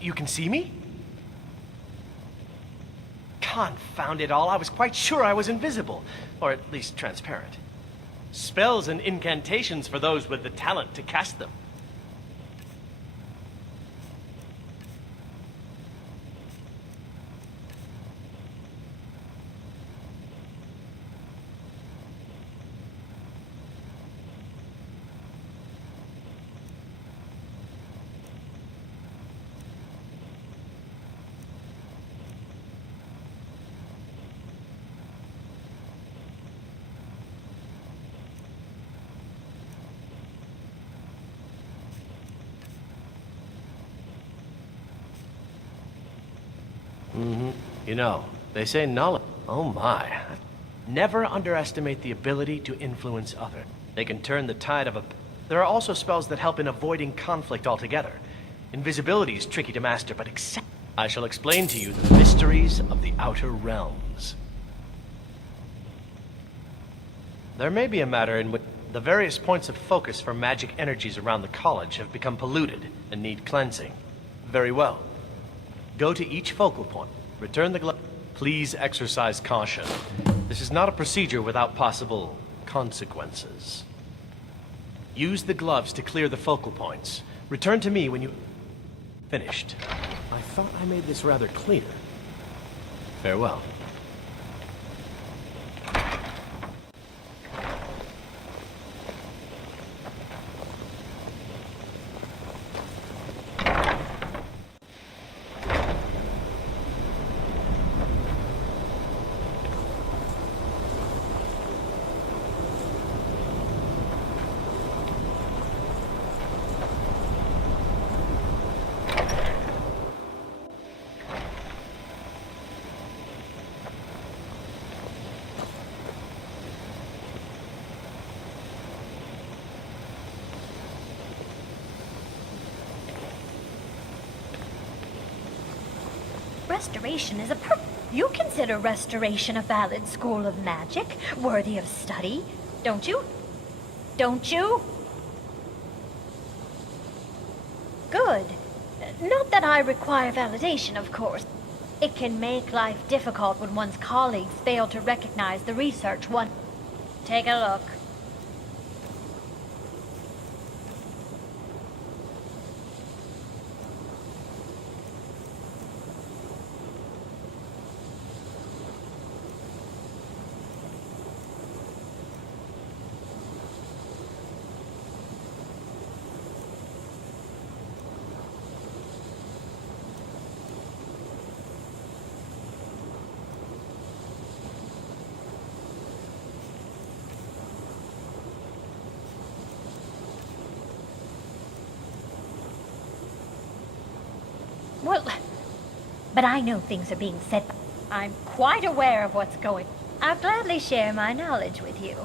You can see me? Confound it all, I was quite sure I was invisible. Or at least transparent. Spells and incantations for those with the talent to cast them. You know, they say knowledge... Oh my. Never underestimate the ability to influence others. They can turn the tide of a... There are also spells that help in avoiding conflict altogether. Invisibility is tricky to master, but accept... I shall explain to you the mysteries of the Outer Realms. There may be a matter in which the various points of focus for magic energies around the college have become polluted and need cleansing. Very well. Go to each focal point. Return the glove. Please exercise caution. This is not a procedure without possible consequences. Use the gloves to clear the focal points. Return to me when you... Finished. I thought I made this rather clear. Farewell. Restoration is You consider restoration a valid school of magic, worthy of study, don't you? Don't you? Good. Not that I require validation, of course. It can make life difficult when one's colleagues fail to recognize the research one... Take a look. Well, but I know things are being said. I'm quite aware of what's going. I'll gladly share my knowledge with you.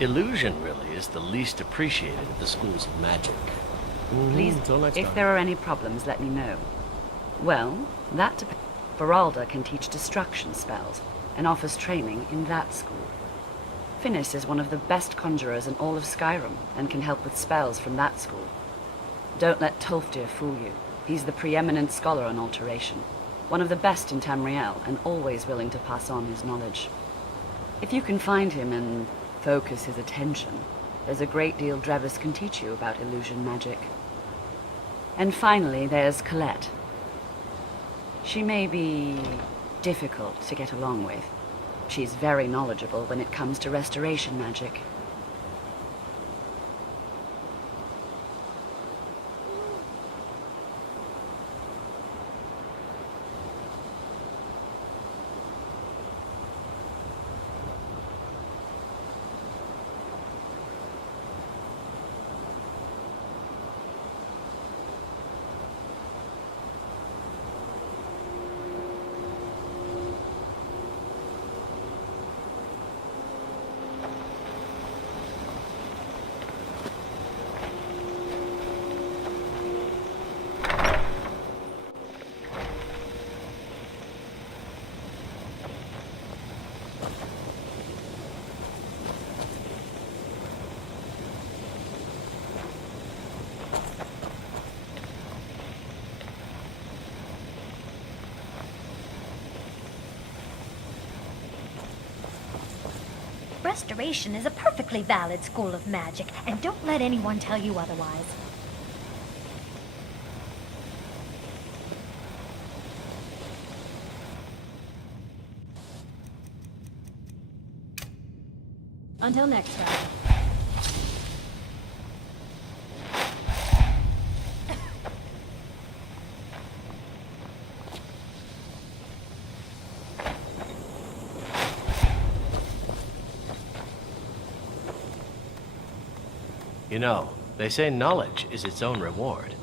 Illusion really is the least appreciated of the schools of magic. Please, if there are any problems, let me know. Well, that depends. Beralda can teach destruction spells and offers training in that school. Finis is one of the best conjurers in all of Skyrim and can help with spells from that school. Don't let Tolfdir fool you. He's the preeminent scholar on alteration, one of the best in Tamriel, and always willing to pass on his knowledge. If you can find him and focus his attention, there's a great deal Drevis can teach you about illusion magic. And finally, there's Colette. She may be difficult to get along with. She's very knowledgeable when it comes to restoration magic. Restoration is a perfectly valid school of magic, and don't let anyone tell you otherwise. Until next time. You know, they say knowledge is its own reward.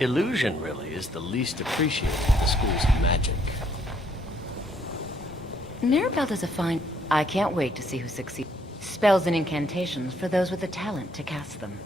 Illusion really is the least appreciated of the schools of magic. Mirabelle does a fine... I can't wait to see who succeeds. Spells and incantations for those with the talent to cast them.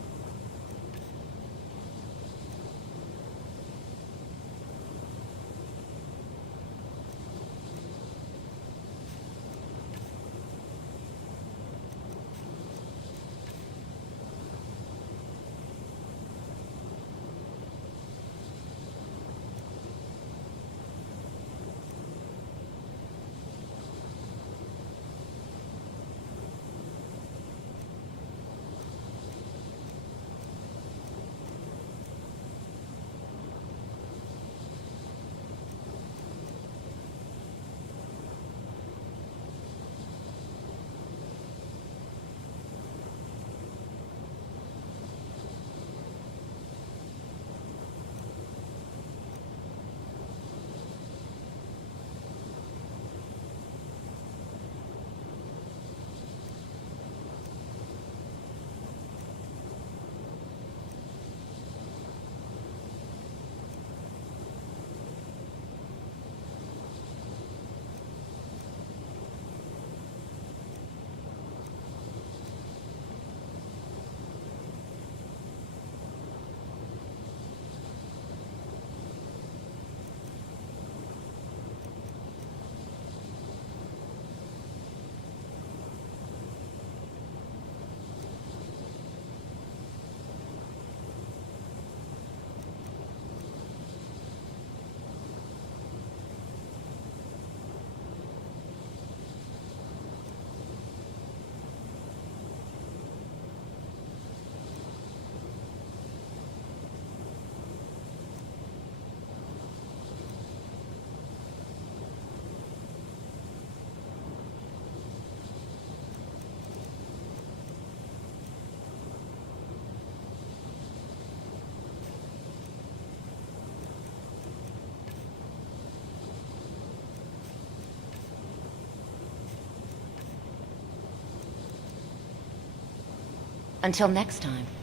Until next time.